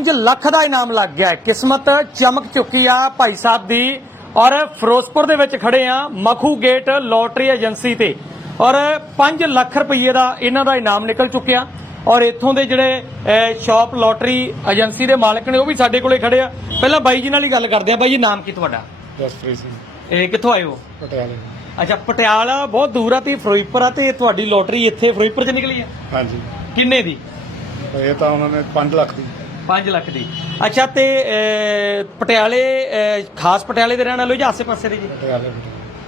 5 ਲੱਖ ਦਾ ਇਨਾਮ ਲੱਗ ਗਿਆ। ਕਿਸਮਤ ਚਮਕ ਚੁੱਕੀ ਆ ਭਾਈ ਸਾਹਿਬ ਦੀ ਔਰ ਫਿਰੋਜ਼ਪੁਰ ਦੇ ਵਿੱਚ ਖੜੇ ਆ ਮਖੂ ਗੇਟ ਲੋਟਰੀ ਏਜੰਸੀ ਤੇ। ਔਰ 5 ਲੱਖ ਰੁਪਏ ਦਾ ਇਹਨਾਂ ਦਾ ਇਨਾਮ ਨਿਕਲ ਚੁੱਕਿਆ। ਔਰ ਇੱਥੋਂ ਦੇ ਜਿਹੜੇ ਸ਼ਾਪ ਲੋਟਰੀ ਏਜੰਸੀ ਦੇ ਮਾਲਕ ਨੇ ਉਹ ਵੀ ਸਾਡੇ ਕੋਲੇ ਖੜੇ ਆ। ਪਹਿਲਾਂ ਬਾਈ ਜੀ ਨਾਲ ਹੀ ਗੱਲ ਕਰਦੇ ਆ। ਬਾਈ ਜੀ ਨਾਮ ਕੀ ਤੁਹਾਡਾ? ਜਸਪ੍ਰੀਤ ਸਿੰਘ। ਇਹ ਕਿੱਥੋਂ ਆਏ ਹੋ? ਪਟਿਆਲੇ ਅੱਛਾ ਪਟਿਆਲਾ ਬਹੁਤ ਦੂਰ ਆ ਤੇ ਫਿਰੋਜ਼ਪੁਰ ਆ ਤੇ ਤੁਹਾਡੀ ਲੋਟਰੀ ਇੱਥੇ ਫਿਰੋਜ਼ਪੁਰ 'ਚ ਨਿਕਲੀ ਆ? ਹਾਂਜੀ। ਕਿੰਨੇ ਦੀ? ਇਹ ਤਾਂ ਉਹਨਾਂ ਨੇ 5 ਲੱਖ ਦੀ। 5 ਲੱਖ ਦੀ। ਅੱਛਾ ਤੇ ਅਹ, ਪਟਿਆਲੇ ਅਹ, ਖਾਸ ਪਟਿਆਲੇ ਦੇ ਰਹਿਣ ਵਾਲੇ ਹੋ ਜਾਂ ਆਸੇ ਪਾਸੇ ਦੇ ਜੀ? ਪਟਿਆਲੇ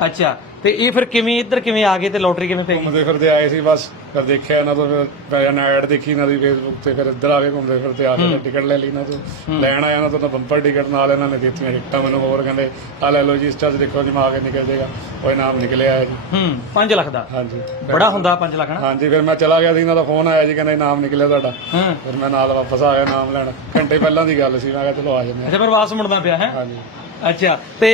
ਅੱਛਾ ਤੇ ਇਹ ਫਿਰ ਕਿਵੇਂ ਇੱਧਰ ਕਿਵੇਂ ਆ ਗਏ ਤੇ ਲੋਟਰੀ ਕਿਵੇਂ ਪੈ ਗਈ? ਘੁੰਮਦੇ ਫਿਰਦੇ ਆਏ ਸੀ ਬਸ ਫਿਰ ਦੇਖਿਆ ਇਹਨਾਂ ਤੋਂ ਫਿਰ ਪੈਨ ਐਡ ਦੇਖੀ ਇਹਨਾਂ ਦੀ ਫੇਸਬੁੱਕ ਤੇ ਫਿਰ ਇੱਧਰ ਆ ਕੇ ਘੁੰਮਦੇ ਫਿਰਦੇ ਆ ਕੇ ਟਿਕਟ ਲੈ ਲਈ ਇਹਨਾਂ ਤੋਂ। ਲੈਣ ਆਇਆ ਇਹਨਾਂ ਤੋਂ ਤਾਂ ਬੰਪਰ ਟਿਕਟ ਨਾਲ ਇਹਨਾਂ ਨੇ ਦਿੱਤੀਆਂ ਟਿਕਟਾਂ ਮੈਨੂੰ ਹੋਰ ਕਹਿੰਦੇ ਆ ਲੈ ਲਓ ਜੀ ਇਸ ਚ ਦੇਖੋ ਜਿਵੇਂ ਆ ਕੇ ਨਿਕਲ ਜਾਏਗਾ। ਉਹ ਇਨਾਮ ਨਿਕਲਿਆ ਹੈ ਜੀ। ਹੂੰ 5 ਲੱਖ ਦਾ? ਹਾਂਜੀ। ਬੜਾ ਹੁੰਦਾ 5 ਲੱਖ ਨਾ? ਹਾਂਜੀ ਫਿਰ ਮੈਂ ਚਲਾ ਗਿਆ ਸੀ ਇਹਨਾਂ ਦਾ ਫੋਨ ਆਇਆ ਜੀ ਕਹਿੰਦਾ ਇਨਾਮ ਨਿਕਲਿਆ ਤੁਹਾਡਾ। ਹਾਂ। ਫਿਰ ਮੈਂ ਨਾਲ ਵਾਪਸ ਆ ਗਿਆ ਨਾਮ ਲੈਣ। ਘੰਟੇ ਪਹਿਲਾਂ ਦੀ ਗੱਲ ਸੀ ਮੈਂ ਕਿਹਾ ਚਲੋ ਆ ਜਾਂਦੇ ਅੱਛਾ ਵਾਪਸ ਮੁੜਨਾ ਪਿਆ ਹੈ ਹਾਂ? ਹਾਂਜੀ। ਅੱਛਾ ਤੇ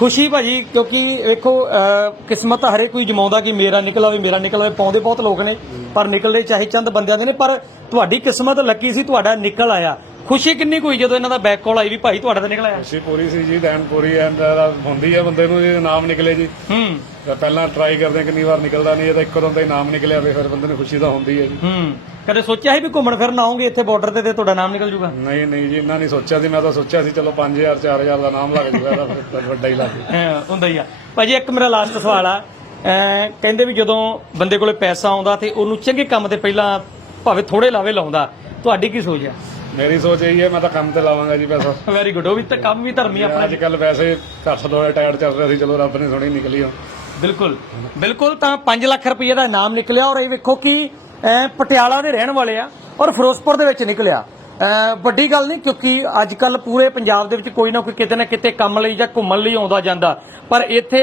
ਖੁਸ਼ੀ ਭਾਜੀ ਕਿਉਂਕਿ ਵੇਖੋ ਅਹ, ਕਿਸਮਤ ਹਰੇ ਕੋਈ ਜਮਾਉਂਦਾ ਕਿ ਮੇਰਾ ਨਿਕਲ ਆਵੇ ਮੇਰਾ ਨਿਕਲ ਆਵੇ ਪਾਉਂਦੇ ਬਹੁਤ ਲੋਕ ਨੇ ਪਰ ਨਿਕਲਦੇ ਚਾਹੇ ਚੰਦ ਬੰਦਿਆਂ ਦੇ ਨੇ ਪਰ ਤੁਹਾਡੀ ਕਿਸਮਤ ਲੱਕੀ ਸੀ ਤੁਹਾਡਾ ਨਿਕਲ ਆਇਆ। ਖੁਸ਼ੀ ਕਿੰਨੀ ਕੋਈ ਜਦੋਂ ਇਹਨਾਂ ਦਾ ਬੈਕ ਕਾਲ ਆਈ ਵੀ ਭਾਈ ਤੁਹਾਡਾ ਤਾਂ ਨਿਕਲ ਆਇਆ? ਖੁਸ਼ੀ ਪੂਰੀ ਸੀ ਜੀ ਦੈਨ ਪੂਰੀ ਦਾ ਹੁੰਦੀ ਹੈ ਬੰਦੇ ਨੂੰ ਜੇ ਨਾਮ ਨਿਕਲੇ ਜੀ। ਹੂੰ। ਤਾਂ ਪਹਿਲਾਂ ਟਰਾਈ ਕਰਦੇ ਕਿੰਨੀ ਵਾਰ ਨਿਕਲਦਾ ਨਹੀਂ ਇਹ ਤਾਂ ਇੱਕੋ ਦਮ ਤਾਂ ਹੀ ਨਾਮ ਨਿਕਲਿਆ ਵੇ ਫਿਰ ਬੰਦੇ ਨੂੰ ਖੁਸ਼ੀ ਤਾਂ ਹੁੰਦੀ ਹੈ ਜੀ। ਹੂੰ। ਕਦੇ ਸੋਚਿਆ ਸੀ ਵੀ ਘੁੰਮਣ ਫਿਰਨ ਆਉਂਗੇ ਇੱਥੇ ਬਾਰਡਰ ਤੇ ਤੇ ਤੁਹਾਡਾ ਨਾਮ ਨਿਕਲ ਜੂਗਾ? ਨਹੀਂ ਨਹੀਂ ਜੀ ਇੰਨਾ ਨਹੀਂ ਸੋਚਿਆ ਸੀ ਮੈਂ ਤਾਂ ਸੋਚਿਆ ਸੀ ਚਲੋ 5000 4000 ਦਾ ਨਾਮ ਲੱਗ ਜੂਗਾ ਫਿਰ ਵੱਡਾ ਹੀ ਲੱਗ ਹਾਂ, ਹੁੰਦਾ ਹੀ ਆ। ਭਾਜੀ ਇੱਕ ਮੇਰਾ ਲਾਸਟ ਸਵਾਲ ਆ। ਅਮ ਕਹਿੰਦੇ ਵੀ ਜਦੋਂ ਬੰਦੇ ਕੋਲੇ ਪੈਸਾ ਆਉਂਦਾ ਤੇ ਉਹਨੂੰ ਚੰਗੇ ਕੰਮ ਤੇ ਪਹਿਲਾਂ ਭਾਵੇਂ ਥੋੜੇ ਲਾਵੇ ਲਾਉਂਦਾ ਤੁਹਾਡੀ ਕੀ ਸੋਚ ਆ? ਮੇਰੀ ਸੋਚ ਇਹੀ ਹੈ ਮੈਂ ਤਾਂ ਕੰਮ ਤੇ ਲਾਵਾਂਗਾ ਜੀ ਪੈਸਾ। ਵੈਰੀ ਗੁੱਡ ਉਹ ਵੀ ਤਾਂ ਕੰਮ ਵੀ ਧਰਮੀ ਆਪਣਾ। ਅੱਜ ਕੱਲ ਵੈਸੇ ਘੱਟ ਦੋ ਟਾਇਰ ਚੱਲ ਰਿਹਾ ਸੀ ਚਲੋ ਰੱਬ ਨੇ ਸੋਹਣੀ ਨਿਕਲੀ ਉਹ ਬਿਲਕੁਲ ਬਿਲਕੁਲ ਤਾਂ 5 ਲੱਖ ਰੁਪਏ ਦਾ ਇਨਾਮ ਨਿਕਲਿਆ ਔਰ ਇਹ ਵੇਖੋ ਕਿ ਪਟਿਆਲਾ ਦੇ ਰਹਿਣ ਵਾਲੇ ਆ ਔਰ ਫਿਰੋਜ਼ਪੁਰ ਦੇ ਵਿੱਚ ਨਿਕਲਿਆ। ਵੱਡੀ ਗੱਲ ਨਹੀਂ, ਕਿਉਂਕਿ ਅੱਜ ਕੱਲ ਪੂਰੇ ਪੰਜਾਬ ਦੇ ਵਿੱਚ ਕੋਈ ਨਾ ਕੋਈ ਕਿਤੇ ਨਾ ਕਿਤੇ ਕੰਮ ਲਈ ਜਾਂ ਘੁੰਮਣ ਲਈ ਆਉਂਦਾ ਜਾਂਦਾ। ਪਰ ਇੱਥੇ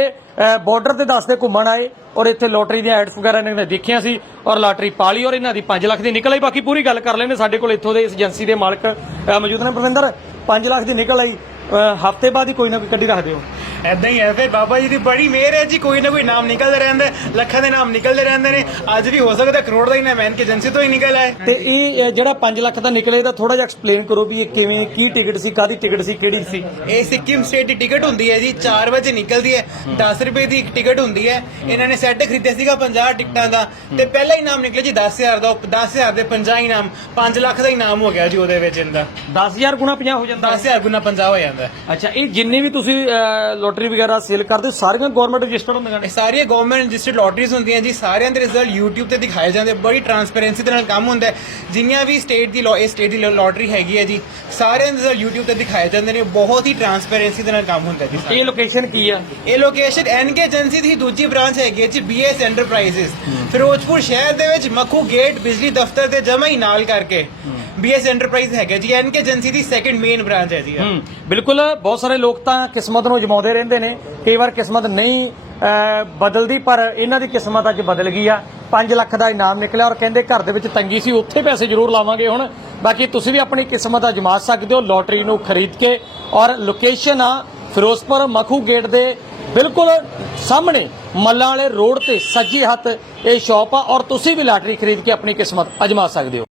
ਬਾਰਡਰ ਤੇ ਦੱਸਦੇ ਘੁੰਮਣ ਆਏ ਔਰ ਇੱਥੇ ਲੋਟਰੀ ਦੀਆਂ ਐਡਸ ਵਗੈਰਾ ਇਹਨਾਂ ਨੇ ਦੇਖੀਆਂ ਸੀ ਔਰ ਲਾਟਰੀ ਪਾਲੀ ਔਰ ਇਹਨਾਂ ਦੀ 5 ਲੱਖ ਦੀ ਨਿਕਲ ਆਈ। ਬਾਕੀ ਪੂਰੀ ਗੱਲ ਕਰ ਲੈਣੇ ਸਾਡੇ ਕੋਲ ਇੱਥੋਂ ਦੇ ਇਸ ਏਜੰਸੀ ਦੇ ਮਾਲਕ ਮੌਜੂਦ ਨੇ। ਪ੍ਰਵਿੰਦਰ 5 ਲੱਖ ਦੀ ਨਿਕਲ ਆਈ। ਹਫ਼ਤੇ ਬਾਅਦ ਹੀ ਕੋਈ ਨਾ ਕੋਈ ਕੱਢੀ ਰੱਖ ਦਿਓ ਐਦਾਂ ਹੀ ਹੈ ਫਿਰ ਬਾਬਾ ਜੀ ਦੀ ਬੜੀ ਮਿਹਰ ਹੈ ਜੀ ਕੋਈ ਨਾ ਕੋਈ ਨਾਮ ਨਿਕਲਦੇ ਰਹਿੰਦੇ ਲੱਖਾਂ ਦੇ ਨਾਮ ਨਿਕਲਦੇ ਰਹਿੰਦੇ ਨੇ। ਅੱਜ ਵੀ ਹੋ ਸਕਦਾ ਕਰੋੜ ਦਾ ਹੀ ਨਾਮ ਐਨ ਕੇ ਏਜੰਸੀ ਤੋਂ ਹੀ ਨਿਕਲ ਆਏ। ਤੇ ਇਹ ਜਿਹੜਾ 5 ਲੱਖ ਦਾ ਨਿਕਲੇ ਇਹਦਾ ਥੋੜਾ ਜਿਹਾ ਐਕਸਪਲੇਨ ਕਰੋ ਵੀ ਇਹ ਕਿਵੇਂ ਕੀ ਟਿਕਟ ਸੀ ਕਾਦੀ ਟਿਕਟ ਸੀ ਕਿਹੜੀ ਸੀ? ਇਹ ਸਿੱਕਿਮ ਸਟੇਟ ਦੀ ਟਿਕਟ ਹੁੰਦੀ ਹੈ ਜੀ 4 ਵਜੇ ਨਿਕਲਦੀ ਹੈ 10 ਰੁਪਏ ਦੀ ਇੱਕ ਟਿਕਟ ਹੁੰਦੀ ਹੈ। ਇਹਨਾਂ ਨੇ ਸੈੱਟ ਖਰੀਦਿਆ ਸੀਗਾ 50 ਟਿਕਟਾਂ ਦਾ ਤੇ ਪਹਿਲਾ ਇਨਾਮ ਨਿਕਲਿਆ ਜੀ 10000 ਦਾ 10000 ਦੇ 50 ਇਨਾਮ 5 ਲੱਖ ਦਾ ਇਨਾਮ ਹੋ ਗਿਆ ਜੀ ਉਹਦੇ ਵਿੱਚ ਇਹਦਾ। 10000 ਗੁਣਾ 50 ਹੋ ਜਾਂਦਾ। 10000 ਗੁਣਾ 50 ਹੋ ਜਾਂਦਾ। ਹੈ। ਅੱਛਾ ਇਹ ਜਿੰਨੇ ਵੀ ਤੁਸੀਂ ਲੋਟਰੀ ਵਗੈਰਾ ਸੇਲ ਕਰਦੇ ਹੋ? ਸਾਰੀਆਂ ਗਵਰਨਮੈਂਟ ਰਜਿਸਟਰ ਹੁੰਦੀਆਂ ਨੇ? ਇਹ ਸਾਰੀਆਂ ਗਵਰਨਮੈਂਟ ਰਜਿਸਟਰਡ ਲੋਟਰੀਜ਼ ਹੁੰਦੀਆਂ ਜੀ। ਸਾਰਿਆਂ ਦੇ ਰਿਜ਼ਲਟ YouTube ਤੇ ਦਿਖਾਏ ਜਾਂਦੇ। ਬੜੀ ਟਰਾਂਸਪੇਰੈਂਸੀ ਦੇ ਨਾਲ ਕੰਮ ਹੁੰਦਾ ਹੈ। ਜਿੰਨੀਆਂ ਵੀ ਸਟੇਟ ਦੀ ਇਹ ਸਟੇਟ ਦੀ ਲੋਟਰੀ ਹੈਗੀ ਹੈ ਜੀ। ਸਾਰਿਆਂ ਦੇ ਰਿਜ਼ਲਟ YouTube ਤੇ ਦਿਖਾਏ ਜਾਂਦੇ ਨੇ। ਬਹੁਤ ਹੀ ਟਰਾਂਸਪੇਰੈਂਸੀ ਦੇ ਨਾਲ ਕੰਮ ਹੁੰਦਾ ਜੀ। ਇਹ ਲੋਕੇਸ਼ਨ ਕੀ ਆ? ਇਹ ਲੋਕੇਸ਼ਨ ਐਨਕੇ ਏਜੰਸੀ ਦੀ ਦੂਜੀ ਬ੍ਰਾਂਚ ਹੈਗੀ ਹੈ ਜੀ ਬੀਐਸ ਐਂਟਰਪ੍ਰਾਈਜ਼ਸ ਫਿਰੋਜ਼ਪੁਰ ਸ਼ਹਿਰ ਦੇ ਵਿੱਚ ਮੱਖੂ ਗੇਟ ਬਿਜਲੀ ਦਫ਼ਤਰ ਦੇ ਜਮਾ ਹੀ ਨਾਲ ਕਰਕੇ। ਬੀਐਸ ਐਂਟਰਪ੍ਰਾਈਜ਼ ਹੈਗਾ ਜੀ ਐਨਕੇ ਏਜੰਸੀ ਦੀ ਸੈਕੰਡ ਮੇਨ ਬ੍ਰਾਂਚ ਹੈ ਜੀ ਇਹ। ਹੂੰ ਬਿਲਕੁਲ ਬਹੁਤ ਸਾਰੇ ਲੋਕ ਤਾਂ ਕਿਸਮਤ ਨੂੰ ਜਮਾਉਂਦੇ ਰਹਿੰਦੇ ਨੇ। ਕਈ ਵਾਰ ਕਿਸਮਤ ਨਹੀਂ ਅਹ, ਬਦਲਦੀ ਪਰ ਇਹਨਾਂ ਦੀ ਕਿਸਮਤ ਅੱਜ ਬਦਲ ਗਈ ਆ। 5 ਲੱਖ ਦਾ ਇਨਾਮ ਨਿਕਲਿਆ ਔਰ ਕਹਿੰਦੇ ਘਰ ਦੇ ਵਿੱਚ ਤੰਗੀ ਸੀ ਉੱਥੇ ਪੈਸੇ ਜ਼ਰੂਰ ਲਾਵਾਂਗੇ ਹੁਣ। ਬਾਕੀ ਤੁਸੀਂ ਵੀ ਆਪਣੀ ਕਿਸਮਤ ਅਜਮਾ ਸਕਦੇ ਹੋ ਲੋਟਰੀ ਨੂੰ ਖਰੀਦ ਕੇ। ਔਰ ਲੋਕੇਸ਼ਨ ਆ ਫਿਰੋਜ਼ਪੁਰ ਮਖੂ ਗੇਟ ਦੇ ਬਿਲਕੁਲ ਸਾਹਮਣੇ ਮੱਲਾਂ ਵਾਲੇ ਰੋਡ ਤੇ ਸੱਜੇ ਹੱਥ ਇਹ ਸ਼ਾਪ ਆ। ਔਰ ਤੁਸੀਂ ਵੀ ਲਾਟਰੀ ਖਰੀਦ ਕੇ ਆਪਣੀ ਕਿਸਮਤ ਅਜਮਾ ਸਕਦੇ ਹੋ।